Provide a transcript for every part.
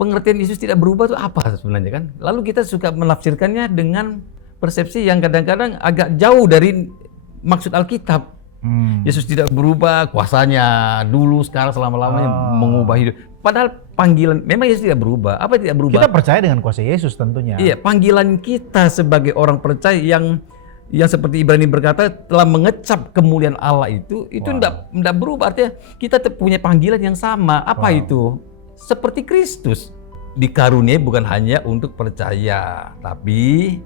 pengertian Yesus tidak berubah itu apa sebenarnya kan? Lalu kita suka menafsirkannya dengan persepsi yang kadang-kadang agak jauh dari maksud Alkitab. Yesus tidak berubah, kuasanya dulu, sekarang, selama-lamanya mengubah hidup. Padahal panggilan, memang Yesus tidak berubah. Apa tidak berubah? Kita percaya dengan kuasa Yesus tentunya. Iya, panggilan kita sebagai orang percaya yang seperti Ibrani berkata telah mengecap kemuliaan Allah itu tidak berubah. Artinya kita punya panggilan yang sama. Apa itu? Seperti Kristus. Dikaruniai bukan hanya untuk percaya, tapi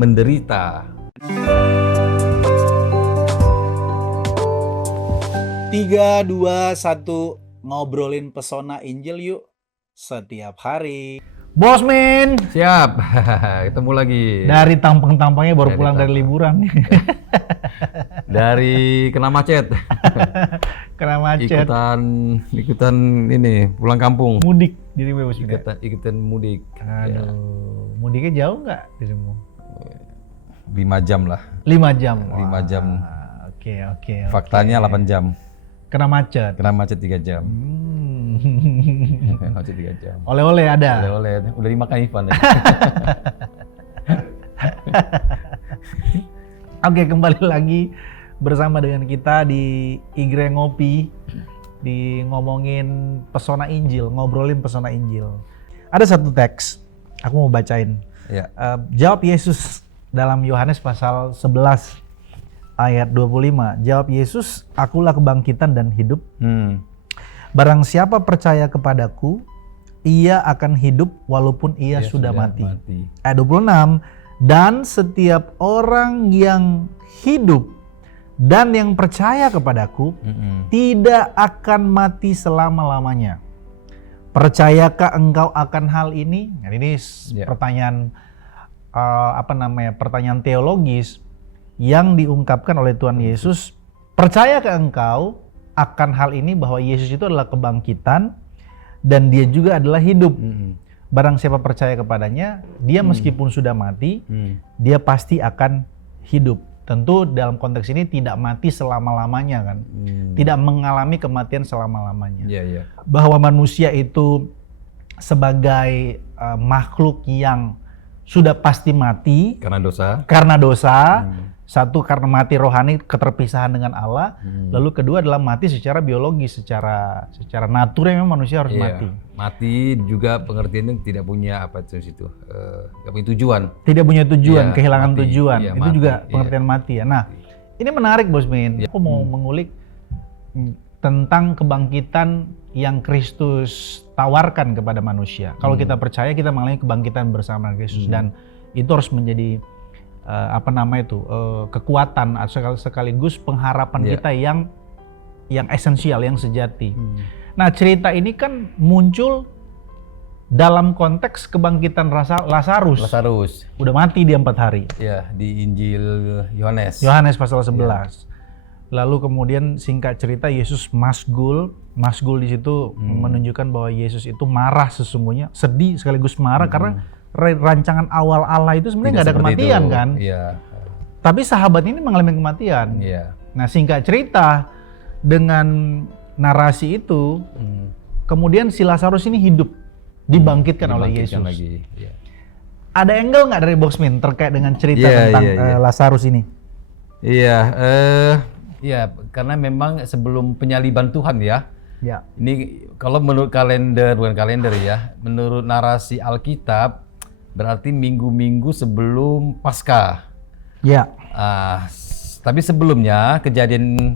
menderita. 3, 2, 1, ngobrolin pesona Injil yuk setiap hari. Bosmin, Siap, ketemu lagi. dari tampang-tampangnya baru pulang dari liburan. Dari kena macet. Kena macet. Ikutan ini pulang kampung. Mudik dirimu Bosmin. Ikutan mudik. Aduh, mudiknya jauh nggak dirimu? 5 jam lah. 5 jam. 5 jam. Oke. Faktanya 8 jam. Kena macet. Kena macet 3 jam. Macet 3 jam. Oleh-oleh ada. Oleh-oleh udah dimakan Ivan ya. Oke, kembali lagi bersama dengan kita di Igre Ngopi, di ngomongin pesona Injil, ngobrolin pesona Injil. Ada satu teks, aku mau bacain. Ya. Jawab Yesus dalam Yohanes pasal 11 ayat 25. Jawab Yesus, akulah kebangkitan dan hidup. Barang siapa percaya kepadaku, ia akan hidup walaupun ia sudah mati. Ayat 26, dan setiap orang yang hidup dan yang percaya kepadaku tidak akan mati selama-lamanya. Percayakah engkau akan hal ini? Nah, ini pertanyaan pertanyaan teologis yang diungkapkan oleh Tuhan Yesus. Percayakah engkau akan hal ini, bahwa Yesus itu adalah kebangkitan dan dia juga adalah hidup. Barang siapa percaya kepadanya, dia meskipun sudah mati, dia pasti akan hidup. Tentu dalam konteks ini tidak mati selama-lamanya kan. Tidak mengalami kematian selama-lamanya. Bahwa manusia itu sebagai makhluk yang sudah pasti mati karena dosa. Satu, karena mati rohani, keterpisahan dengan Allah. Lalu kedua adalah mati secara biologis, secara natur memang manusia harus mati. Mati juga pengertiannya tidak punya nggak punya tujuan. Tidak punya tujuan, kehilangan mati. tujuan. Itu Mati. juga pengertian mati ya. Nah, ini menarik Bosmin. Aku mau mengulik tentang kebangkitan yang Kristus tawarkan kepada manusia. Kalau kita percaya, kita mengalami kebangkitan bersama Kristus, dan itu harus menjadi kekuatan sekaligus pengharapan kita yang esensial, yang sejati. Nah, cerita ini kan muncul dalam konteks kebangkitan Lazarus. Udah mati dia 4 hari. Ya, di Injil Yohanes Pasal 11. Lalu kemudian singkat cerita Yesus masgul di situ menunjukkan bahwa Yesus itu marah sesungguhnya, sedih sekaligus marah karena rancangan awal Allah itu sebenarnya nggak ada kematian kan? Tapi sahabat ini mengalami kematian. Nah, singkat cerita dengan narasi itu, kemudian si Lazarus ini hidup, dibangkitkan oleh Yesus. Ada angle nggak dari Boxmin terkait dengan cerita tentang Lazarus ini? Iya, karena memang sebelum penyaliban Tuhan ya. Ini kalau menurut menurut narasi Alkitab, berarti minggu-minggu sebelum Paskah. Tapi sebelumnya kejadian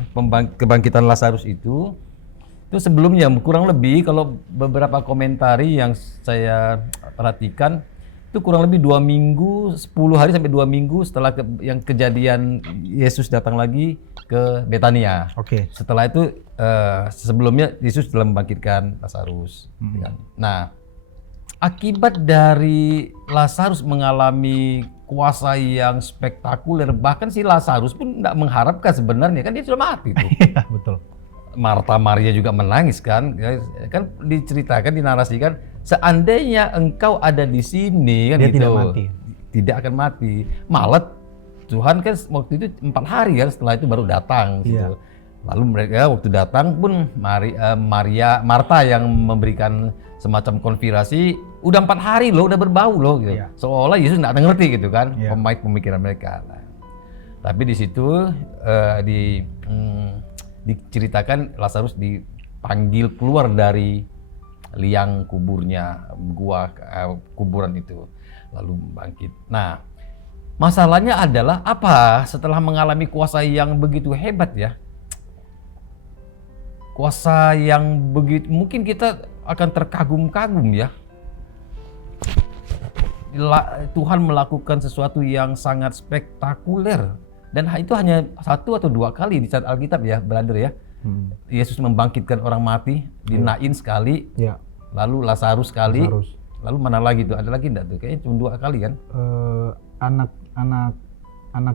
kebangkitan Lazarus itu sebelumnya kurang lebih, kalau beberapa komentari yang saya perhatikan, itu kurang lebih 2 minggu, 10 hari sampai 2 minggu setelah yang kejadian Yesus datang lagi ke Betania. Setelah itu sebelumnya Yesus telah membangkitkan Lazarus. Nah, akibat dari Lazarus mengalami kuasa yang spektakuler, bahkan si Lazarus pun tidak mengharapkan sebenarnya, kan dia sudah mati tuh. Betul. Marta Maria juga menangis kan diceritakan, dinarasikan, seandainya engkau ada di sini kan dia gitu, tidak akan mati. Malah Tuhan kan waktu itu 4 hari kan setelah itu baru datang gitu. Lalu mereka waktu datang pun Marta yang memberikan semacam konfirmasi, udah 4 hari loh, udah berbau loh gitu. Iya. Seolah Yesus nggak ngerti gitu kan, Iya. pemikiran mereka. Nah, tapi di situ diceritakan Lazarus dipanggil keluar dari liang kuburnya, kuburan itu, lalu bangkit. Nah, masalahnya adalah apa? Setelah mengalami kuasa yang begitu hebat ya, kuasa yang begitu, mungkin kita akan terkagum-kagum ya. Tuhan melakukan sesuatu yang sangat spektakuler, dan itu hanya 1 atau 2 kali di saat Alkitab ya, brother ya. Yesus membangkitkan orang mati di Nain sekali, Ya. lalu Lazarus sekali, Lazarus. lalu mana lagi tuh? Ada lagi enggak tuh? Kayaknya cuma 2 kali kan? Anak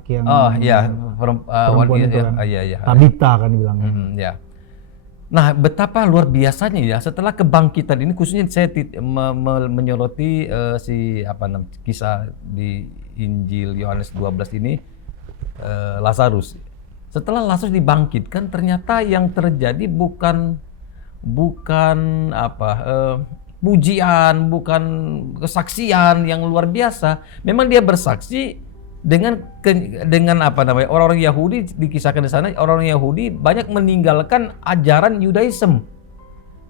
yang Oh iya, perempuan itu kan. iya. Tabita kan dibilangnya. Ya. Nah, betapa luar biasanya ya setelah kebangkitan ini, khususnya saya menyoroti kisah di Injil Yohanes 12 ini, Lazarus. Setelah Lazarus dibangkitkan, ternyata yang terjadi bukan pujian, bukan kesaksian yang luar biasa. Memang dia bersaksi dengan orang-orang Yahudi, dikisahkan di sana orang Yahudi banyak meninggalkan ajaran Yudaism,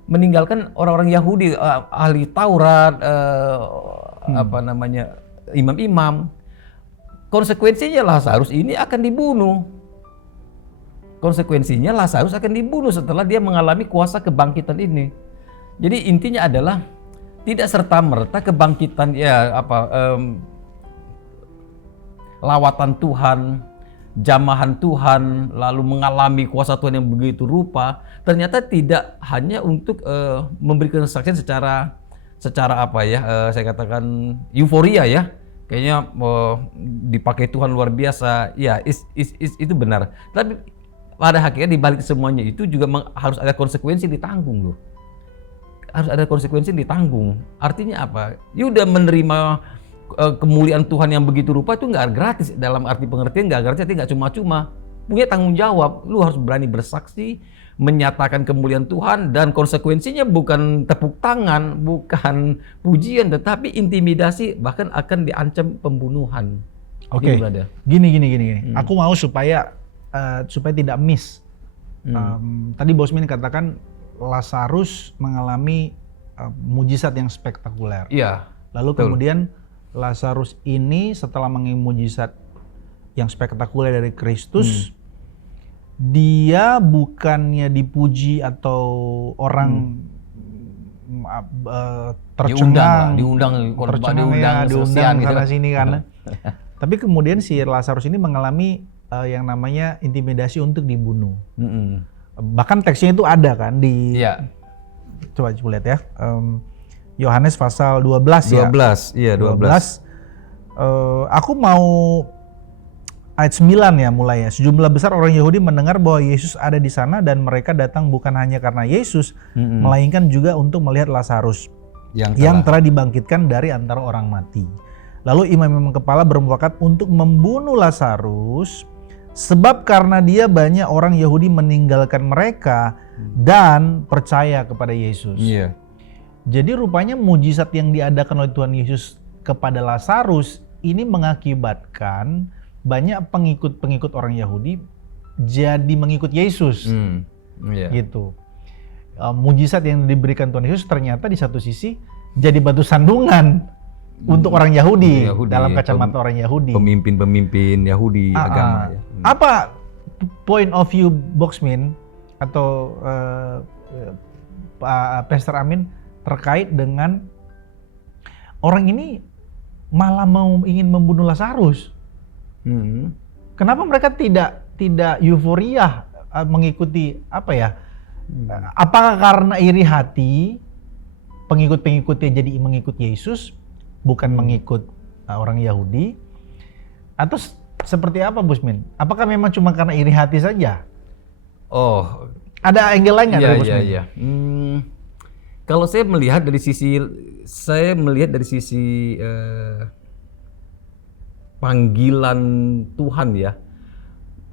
meninggalkan orang-orang Yahudi, ahli Taurat, imam-imam. Konsekuensinya Lazarus ini akan dibunuh. Konsekuensinya Lazarus akan dibunuh setelah dia mengalami kuasa kebangkitan ini. Jadi intinya adalah tidak serta-merta kebangkitan lawatan Tuhan, jamahan Tuhan, lalu mengalami kuasa Tuhan yang begitu rupa, ternyata tidak hanya untuk memberikan kesaksian secara saya katakan euforia ya, kayaknya dipakai Tuhan luar biasa, ya itu benar. Tapi pada hakikatnya di balik semuanya itu juga harus ada konsekuensi ditanggung loh. Harus ada konsekuensi ditanggung. Artinya apa? Ya udah menerima kemuliaan Tuhan yang begitu rupa itu nggak gratis, dalam arti pengertian nggak gratis, nggak cuma-cuma, punya tanggung jawab. Lu harus berani bersaksi, menyatakan kemuliaan Tuhan, dan konsekuensinya bukan tepuk tangan, bukan pujian, tetapi intimidasi, bahkan akan diancam pembunuhan. Oke. Gini. Aku mau supaya tidak miss. Tadi Bosmin katakan Lazarus mengalami mujizat yang spektakuler. Iya. Lalu kemudian Lazarus ini setelah mengalami mujizat yang spektakuler dari Kristus, dia bukannya dipuji atau orang tercengang, diundang sana sini kan. Tapi kemudian si Lazarus ini mengalami yang namanya intimidasi untuk dibunuh. Bahkan teksnya itu ada kan di coba lihat ya. Yohanes pasal 12 ya. 12. Aku mau ayat 9 ya mulai ya. Sejumlah besar orang Yahudi mendengar bahwa Yesus ada di sana, dan mereka datang bukan hanya karena Yesus, melainkan juga untuk melihat Lazarus yang telah dibangkitkan dari antara orang mati. Lalu imam-imam kepala bermufakat untuk membunuh Lazarus, sebab karena dia banyak orang Yahudi meninggalkan mereka dan percaya kepada Yesus. Jadi rupanya mujizat yang diadakan oleh Tuhan Yesus kepada Lazarus ini mengakibatkan banyak pengikut-pengikut orang Yahudi jadi mengikut Yesus. Gitu. Mujizat yang diberikan Tuhan Yesus ternyata di satu sisi jadi batu sandungan untuk orang Yahudi, dalam kacamata orang Yahudi. Pemimpin-pemimpin Yahudi agama. Apa point of view Boxmin atau Pastor Amin terkait dengan orang ini malah ingin membunuh Lazarus? Kenapa mereka tidak euforia mengikuti apakah karena iri hati pengikut-pengikutnya jadi mengikut Yesus, bukan mengikut orang Yahudi, atau seperti apa, Busmin? Apakah memang cuma karena iri hati saja? Oh, ada angle lain nggak dari Busmin? Iya. Kalau saya melihat dari sisi panggilan Tuhan ya,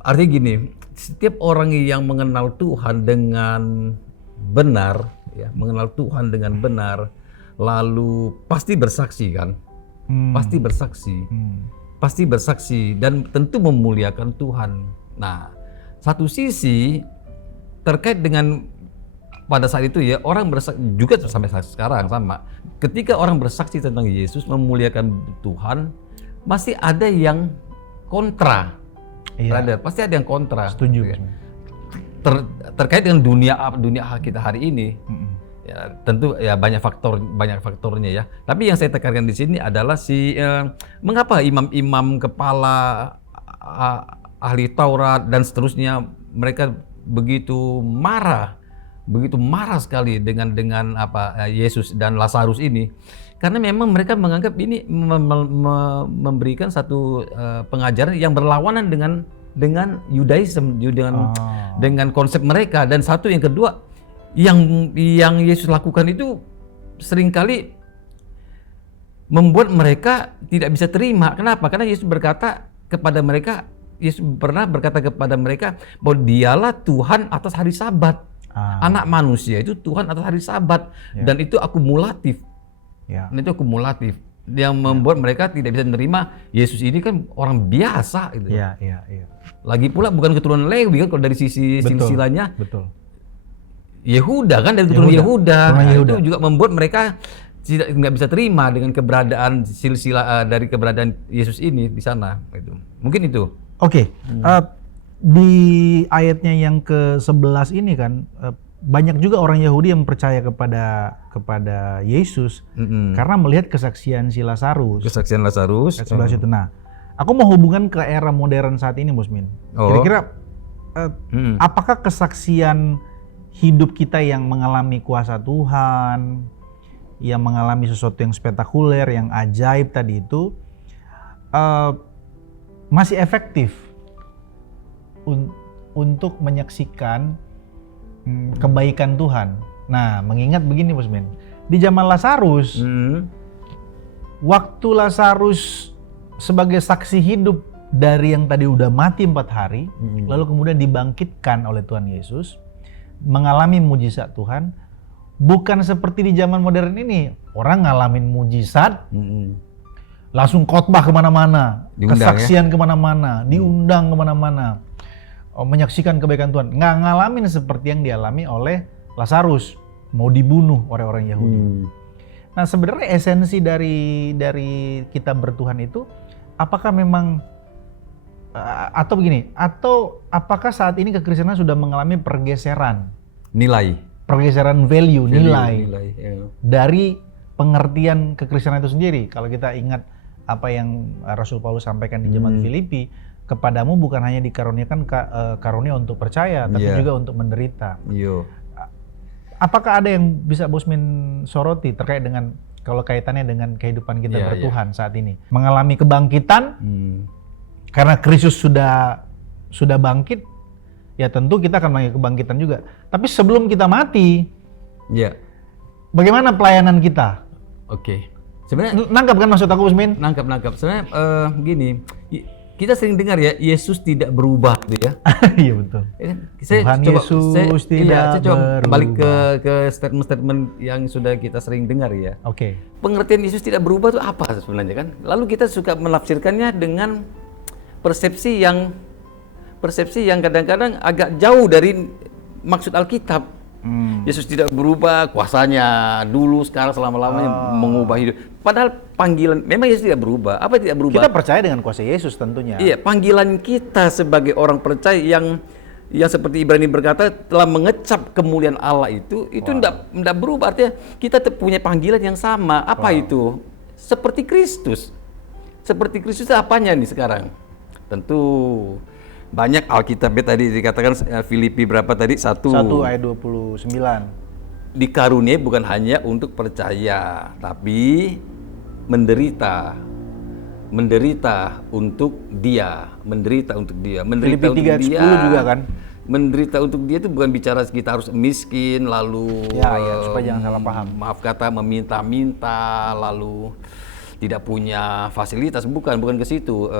artinya gini, setiap orang yang mengenal Tuhan dengan benar, ya, mengenal Tuhan dengan benar, lalu pasti bersaksi kan, pasti bersaksi, pasti bersaksi dan tentu memuliakan Tuhan. Nah, satu sisi terkait dengan pada saat itu ya orang bersaksi juga sampai sekarang sama. Ketika orang bersaksi tentang Yesus memuliakan Tuhan, masih ada yang kontra. Iya. Pasti ada yang kontra. Setuju. Ya. Terkait dengan dunia kita hari ini, ya, tentu ya banyak faktornya ya. Tapi yang saya tekankan di sini adalah mengapa imam-imam kepala ahli Taurat dan seterusnya mereka begitu marah sekali dengan Yesus dan Lazarus ini, karena memang mereka menganggap ini memberikan satu pengajaran yang berlawanan dengan Yudaism, dengan konsep mereka. Dan satu yang kedua yang Yesus lakukan itu seringkali membuat mereka tidak bisa terima. Kenapa? Karena Yesus pernah berkata kepada mereka bahwa dialah Tuhan atas hari Sabat. Anak manusia itu Tuhan atas hari Sabat, dan itu akumulatif. Dan itu akumulatif yang membuat mereka tidak bisa menerima Yesus ini kan orang biasa gitu. Lagi pula bukan keturunan Lewi kan, kalau dari sisi silsilahnya. Betul. Yehuda kan, dari keturunan Yehuda. Itu juga membuat mereka nggak bisa terima dengan keberadaan silsilah dari keberadaan Yesus ini di sana. Gitu. Mungkin itu. Oke. Di ayatnya yang ke-11 ini kan banyak juga orang Yahudi yang percaya kepada Yesus karena melihat kesaksian si Lazarus. Kesaksian Lazarus. Ayat 11 itu. Nah, aku mau hubungkan ke era modern saat ini, Bosmin. Kira-kira apakah kesaksian hidup kita yang mengalami kuasa Tuhan, yang mengalami sesuatu yang spektakuler, yang ajaib tadi itu masih efektif untuk menyaksikan kebaikan Tuhan? Nah, mengingat begini, Bosmin, di zaman Lazarus, waktu Lazarus sebagai saksi hidup dari yang tadi udah mati 4 hari, lalu kemudian dibangkitkan oleh Tuhan Yesus, mengalami mujizat Tuhan, bukan seperti di zaman modern ini, orang ngalamin mujizat, langsung khotbah kemana-mana, kesaksian kemana-mana, diundang kemana-mana, menyaksikan kebaikan Tuhan. Nggak ngalamin seperti yang dialami oleh Lazarus, mau dibunuh oleh orang Yahudi. Nah, sebenarnya esensi dari kita bertuhan itu, apakah memang atau begini, atau apakah saat ini kekristenan sudah mengalami pergeseran value, nilai dari pengertian kekristenan itu sendiri? Kalau kita ingat apa yang Rasul Paulus sampaikan di zaman Filipi, kepadamu bukan hanya dikaruniakan karunia untuk percaya, tapi juga untuk menderita. Apakah ada yang bisa Bosmin soroti terkait dengan, kalau kaitannya dengan kehidupan kita bertuhan saat ini? Mengalami kebangkitan, karena Kristus sudah bangkit, ya tentu kita akan mengalami kebangkitan juga. Tapi sebelum kita mati, bagaimana pelayanan kita? Sebenarnya nangkap kan maksud aku, Bosmin? Nangkap. Sebenarnya gini, kita sering dengar ya, Yesus tidak berubah gitu ya. Iya betul. Tuhan Yesus tidak berubah. Kembali ke statement-statement yang sudah kita sering dengar ya. Pengertian Yesus tidak berubah itu apa sebenarnya kan? Lalu kita suka menafsirkannya dengan persepsi yang kadang-kadang agak jauh dari maksud Alkitab. Yesus tidak berubah, kuasanya dulu, sekarang, selama-lamanya mengubah hidup. Padahal panggilan, memang Yesus tidak berubah. Apa tidak berubah? Kita percaya dengan kuasa Yesus tentunya. Iya, panggilan kita sebagai orang percaya yang seperti Ibrani berkata telah mengecap kemuliaan Allah itu tidak berubah. Artinya kita punya panggilan yang sama. Apa itu? Seperti Kristus. Seperti Kristus apanya nih sekarang? Tentu banyak Alkitabnya tadi dikatakan Filipi berapa tadi? 1 ayat 29. Dikaruniai bukan hanya untuk percaya, tapi menderita untuk dia. Filipi 3:10 juga kan? Menderita untuk dia itu bukan bicara kita harus miskin, lalu ya, supaya jangan salah paham. Maaf kata meminta-minta, lalu tidak punya fasilitas, bukan ke situ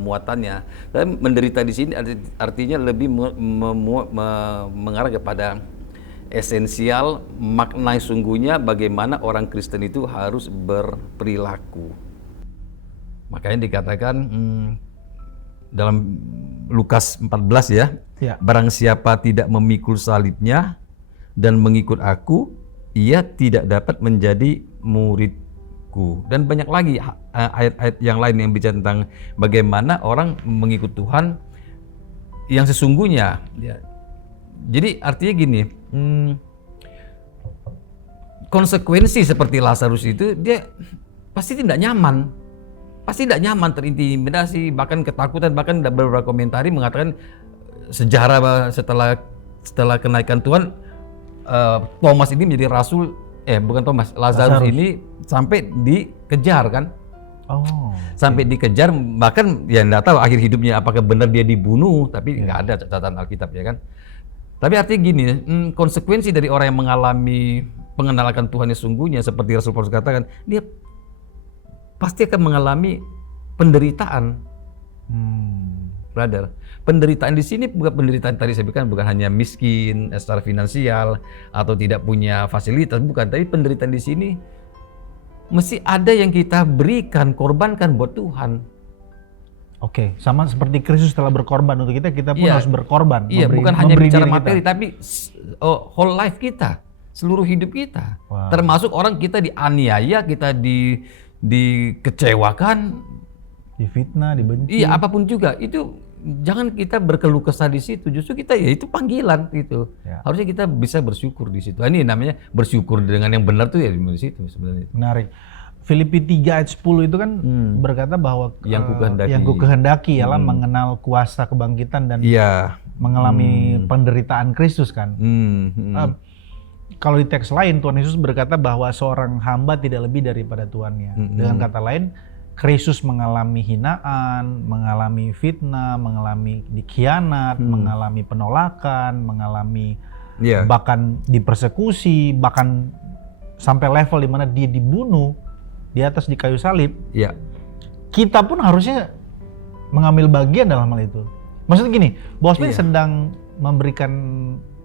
muatannya. Tapi menderita di sini artinya lebih mengarah kepada esensial, makna sungguhnya bagaimana orang Kristen itu harus berperilaku. Makanya dikatakan dalam Lukas 14 ya, barang siapa tidak memikul salibnya dan mengikut aku, ia tidak dapat menjadi muridku. Dan banyak lagi ayat-ayat yang lain yang bicara tentang bagaimana orang mengikut Tuhan yang sesungguhnya. Ya. Jadi artinya gini, konsekuensi seperti Lazarus itu dia pasti tidak nyaman. Pasti tidak nyaman, terintimidasi, bahkan ketakutan, bahkan beberapa komentari mengatakan sejarah setelah kenaikan Tuhan, Thomas ini menjadi rasul, bukan Thomas, Lazarus ini sampai dikejar kan? Sampai dikejar, bahkan ya nggak tahu akhir hidupnya apakah benar dia dibunuh, tapi nggak ada catatan Alkitab ya kan? Tapi artinya gini, konsekuensi dari orang yang mengalami pengenalan Tuhan yang sungguhnya seperti Rasul Paulus katakan, dia pasti akan mengalami penderitaan, brother. Penderitaan di sini bukan penderitaan tadi saya bilang, bukan hanya miskin secara finansial atau tidak punya fasilitas, bukan. Tapi penderitaan di sini mesti ada yang kita berikan, korbankan buat Tuhan. Oke, sama seperti Kristus telah berkorban untuk kita, kita pun harus berkorban. Iya, bukan hanya bicara materi, tapi whole life kita, seluruh hidup kita. Wow. Termasuk orang kita dianiaya, kita dikecewakan, difitnah, dibenci. Iya, apapun juga itu jangan kita berkeluh kesah di situ. Justru kita ya itu panggilan gitu. Ya. Harusnya kita bisa bersyukur di situ. Ini namanya bersyukur dengan yang benar tuh ya di situ sebenarnya. Menarik. Filipi 3 ayat 10 itu kan berkata bahwa yang ku kehendaki ialah mengenal kuasa kebangkitan dan mengalami penderitaan Kristus kan. Kalau di teks lain Tuhan Yesus berkata bahwa seorang hamba tidak lebih daripada tuannya. Dengan kata lain, Kristus mengalami hinaan, mengalami fitnah, mengalami dikhianat, mengalami penolakan, mengalami bahkan dipersekusi, bahkan sampai level di mana dia dibunuh di atas di kayu salib. Kita pun harusnya mengambil bagian dalam hal itu. Maksudnya gini, Bosman sedang memberikan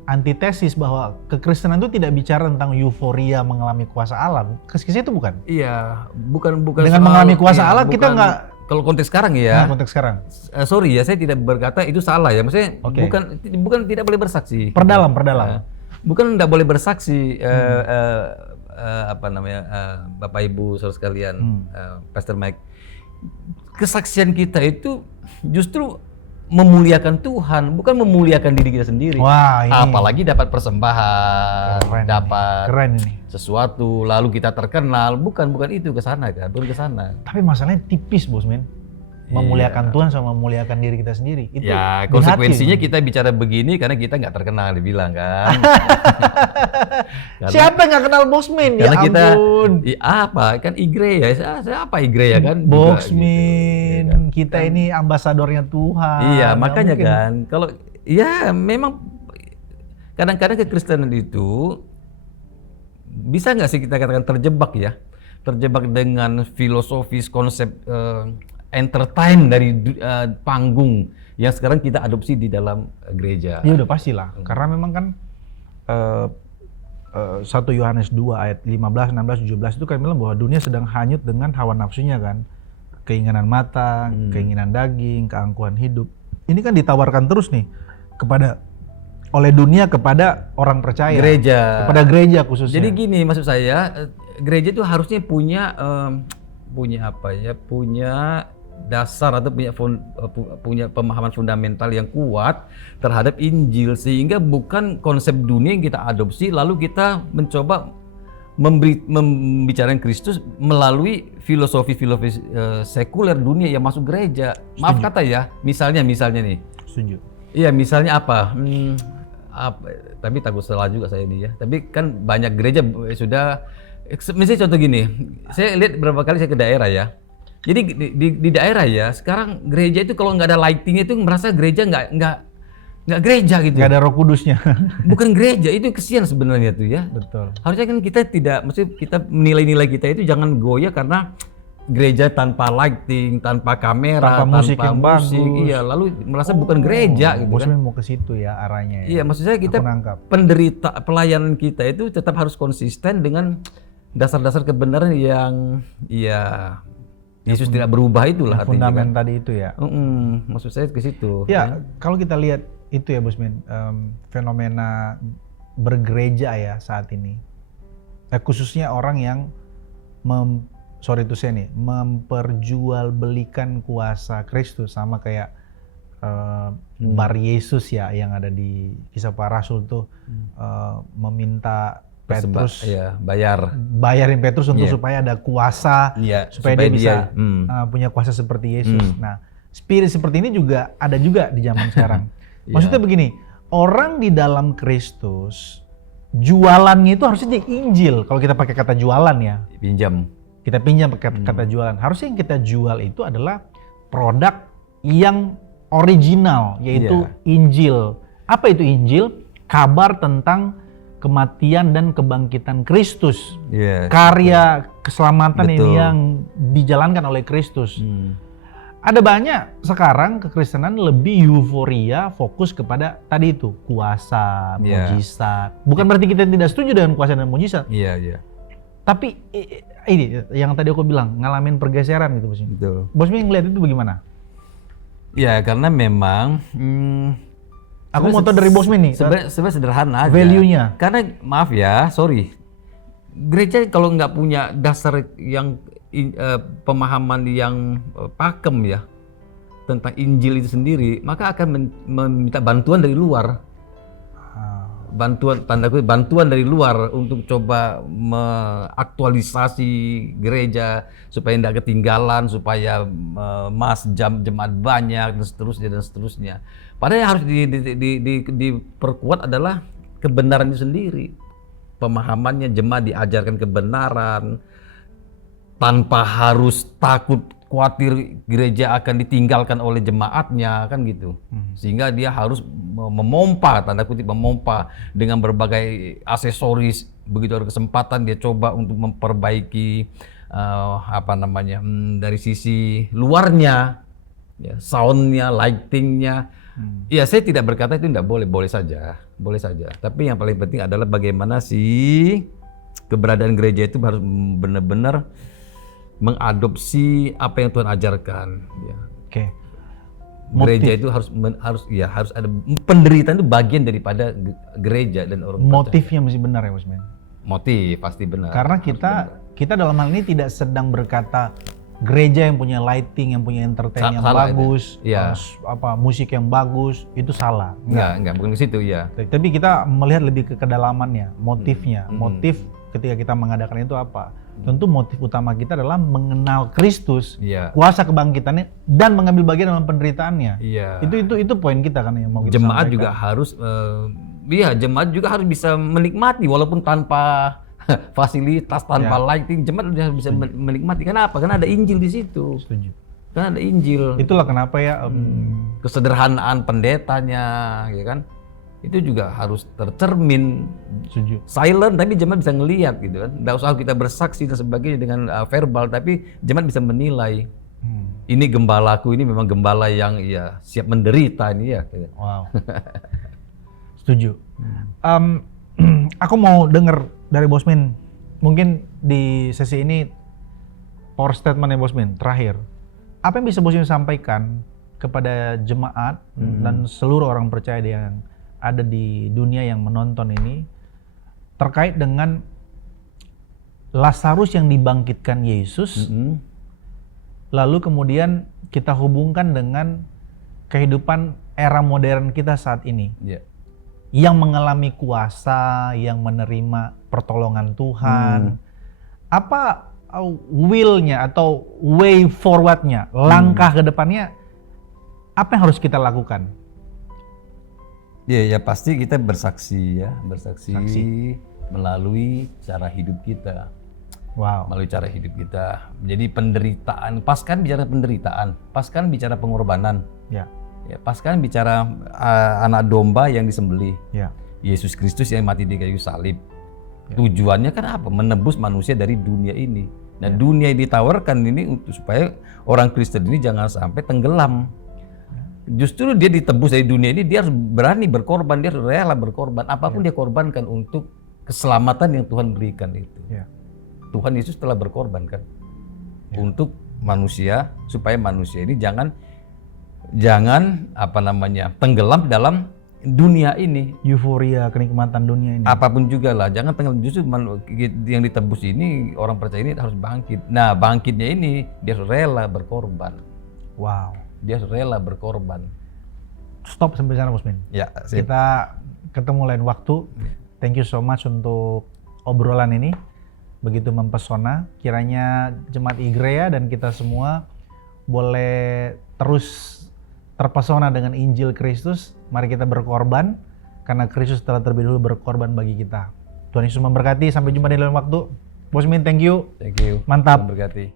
antitesis bahwa kekristenan itu tidak bicara tentang euforia mengalami kuasa Allah. Kesini itu bukan? Iya, bukan dengan mengalami kuasa Allah kita nggak. Kalau konteks sekarang ya. Nah, konteks sekarang. Sorry ya, saya tidak berkata itu salah ya. Maksudnya bukan tidak boleh bersaksi. Perdalam. Bukan tidak boleh bersaksi. Bapak Ibu saudara sekalian, Pastor Mike. Kesaksian kita itu justru memuliakan Tuhan, bukan memuliakan diri kita sendiri. Wah, ini. Apalagi dapat persembahan, keren ini. Sesuatu, lalu kita terkenal, bukan itu ke sana kan, bukan ke sana. Tapi masalahnya tipis, Bosman. Memuliakan Tuhan sama memuliakan diri kita sendiri. Itu ya, konsekuensinya kita bicara begini karena kita nggak terkenal, dibilang kan. Siapa yang nggak kenal Bosman? Karena ya kita, ampun. Kan Igreja, saya apa Igreja kan? Bosman, gitu, kita ini ambasadornya Tuhan. Iya, makanya mungkin. Kan, kalau ya memang kadang-kadang kekristenan itu bisa nggak sih kita katakan terjebak ya? Terjebak dengan filosofis konsep entertain dari panggung yang sekarang kita adopsi di dalam gereja. Ya udah pastilah, karena memang kan 1 Yohanes 2 ayat 15, 16, 17 itu kan bilang bahwa dunia sedang hanyut dengan hawa nafsunya kan. Keinginan mata, keinginan daging, keangkuhan hidup. Ini kan ditawarkan terus nih oleh dunia kepada orang percaya. Gereja. Kepada gereja khususnya. Jadi gini maksud saya, gereja itu harusnya punya dasar atau punya pemahaman fundamental yang kuat terhadap Injil, sehingga bukan konsep dunia yang kita adopsi lalu kita mencoba membicarakan Kristus melalui filosofi sekuler dunia yang masuk gereja. Setuju. Maaf kata ya, misalnya nih. Setuju. Iya, misalnya apa? Tapi takut salah juga saya ini ya. Tapi kan banyak gereja sudah, misalnya contoh gini, saya lihat beberapa kali saya ke daerah ya. Jadi di daerah ya, sekarang gereja itu kalau nggak ada lightingnya itu merasa gereja nggak gereja gitu. Nggak ada Roh Kudusnya. Bukan gereja, itu kesian sebenarnya tuh ya. Betul. Harusnya kan kita tidak, maksudnya kita nilai-nilai kita itu jangan goyah karena gereja tanpa lighting, tanpa kamera, Tanpa musik yang bagus. iya, lalu merasa bukan gereja gitu Bos kan. Min mau ke situ ya arahnya. Iya, maksud saya kita Aku nangkap. pelayanan kita itu tetap harus konsisten dengan dasar-dasar kebenaran yang ya Yesus tidak berubah itulah artinya kan. Fundament tadi itu ya. Maksud saya ke situ. Ya, kalau kita lihat itu ya Bos Min, fenomena bergereja ya saat ini. Khususnya orang yang memperjualbelikan kuasa Kristus, sama kayak Bar Yesus ya yang ada di Kisah Para Rasul tuh, meminta Petrus bayarin Petrus untuk supaya ada kuasa, supaya dia bisa punya kuasa seperti Yesus. Nah, spirit seperti ini juga ada juga di zaman sekarang. Maksudnya begini, orang di dalam Kristus jualannya itu harusnya di Injil. Kalau kita pakai kata jualan ya, kita pinjam pakai kata jualan. Harusnya yang kita jual itu adalah produk yang original, yaitu Injil. Apa itu Injil? Kabar tentang kematian dan kebangkitan Kristus. Karya keselamatan ini yang dijalankan oleh Kristus. Ada banyak sekarang kekristenan lebih euforia, fokus kepada tadi itu, kuasa, mujizat. Bukan berarti kita tidak setuju dengan kuasa dan mujizat. Tapi ini yang tadi aku bilang, ngalamin pergeseran gitu Bos Min. Bos Min ngeliat itu bagaimana? Ya karena memang aku mau tahu dari Bos Min nih. Sebenarnya sederhana aja. Value-nya. Karena maaf ya, sorry. Gereja kalau nggak punya dasar yang pemahaman yang pakem ya tentang Injil itu sendiri, maka akan meminta bantuan dari luar. Bantuan dari luar untuk coba mengaktualisasi gereja supaya tidak ketinggalan, supaya jemaat banyak dan seterusnya. Padahal yang harus diperkuat adalah kebenaran itu sendiri. Pemahamannya, jemaat diajarkan kebenaran tanpa harus takut khawatir gereja akan ditinggalkan oleh jemaatnya, kan gitu. Sehingga dia harus memompa, tanda kutip memompa, dengan berbagai aksesoris. Begitu ada kesempatan dia coba untuk memperbaiki dari sisi luarnya, ya, soundnya, lightingnya. Ya saya tidak berkata itu tidak boleh, boleh saja. Tapi yang paling penting adalah bagaimana sih keberadaan gereja itu harus benar-benar mengadopsi apa yang Tuhan ajarkan. Ya. Gereja itu harus ada penderitaan, itu bagian daripada gereja dan orang motifnya mesti benar ya Bos Min. Motif pasti benar. Karena kita dalam hal ini tidak sedang berkata gereja yang punya lighting, yang punya entertain yang bagus, musik yang bagus, itu salah. Enggak, bukan ke situ ya. Tapi kita melihat lebih ke kedalamannya, motifnya. Motif ketika kita mengadakan itu apa? Tentu motif utama kita adalah mengenal Kristus, kuasa kebangkitannya, dan mengambil bagian dalam penderitaannya. Itu poin kita kan yang mau kita jemaat sampaikan. juga harus jemaat juga harus bisa menikmati walaupun tanpa fasilitas, tanpa lighting, jemaat bisa menikmati. Kenapa? Karena ada Injil di situ. Setuju. Karena ada Injil. Itulah kenapa ya kesederhanaan pendetanya, ya kan? Itu juga harus tercermin. Setuju. Silent tapi jemaat bisa ngelihat gitu kan. Nggak usah kita bersaksi dan sebagainya dengan verbal, tapi jemaat bisa menilai. Ini gembalaku, ini memang gembala yang siap menderita ini ya. Wow. Setuju. Aku mau dengar dari Bos Min. Mungkin di sesi ini power statement ya Bos Min terakhir. Apa yang bisa Bos Min sampaikan kepada jemaat dan seluruh orang percaya yang ada di dunia yang menonton ini terkait dengan Lazarus yang dibangkitkan Yesus, lalu kemudian kita hubungkan dengan kehidupan era modern kita saat ini, yang mengalami kuasa, yang menerima pertolongan Tuhan. Apa will-nya atau way forward-nya, langkah ke depannya, apa yang harus kita lakukan? Ya pasti kita bersaksi melalui cara hidup kita. Wow. Melalui cara hidup kita. Jadi penderitaan, pas kan bicara penderitaan, pas kan bicara pengorbanan. Ya, pas kan bicara anak domba yang disembelih. Yesus Kristus yang mati di kayu salib. Tujuannya kan apa? Menebus manusia dari dunia ini. Nah, dunia yang ditawarkan ini untuk supaya orang Kristen ini jangan sampai tenggelam. Justru dia ditebus dari dunia ini, dia harus berani berkorban, dia harus rela berkorban. Apapun dia korbankan untuk keselamatan yang Tuhan berikan itu. Tuhan Yesus telah berkorban kan untuk manusia, supaya manusia ini jangan tenggelam dalam dunia ini. Euforia kenikmatan dunia ini. Apapun juga lah, jangan tenggelam. Justru yang ditebus ini, orang percaya ini harus bangkit. Nah, bangkitnya ini dia harus rela berkorban. Wow. Dia harus rela berkorban. Stop sampai sana, Musmin. Ya, sip. Kita ketemu lain waktu. Thank you so much untuk obrolan ini. Begitu mempesona. Kiranya Jemaat Igrea dan kita semua boleh terus terpesona dengan Injil Kristus. Mari kita berkorban karena Kristus telah terlebih dahulu berkorban bagi kita. Tuhan Yesus memberkati. Sampai jumpa di lain waktu. Musmin, thank you. Thank you. Mantap. Tuhan berkati.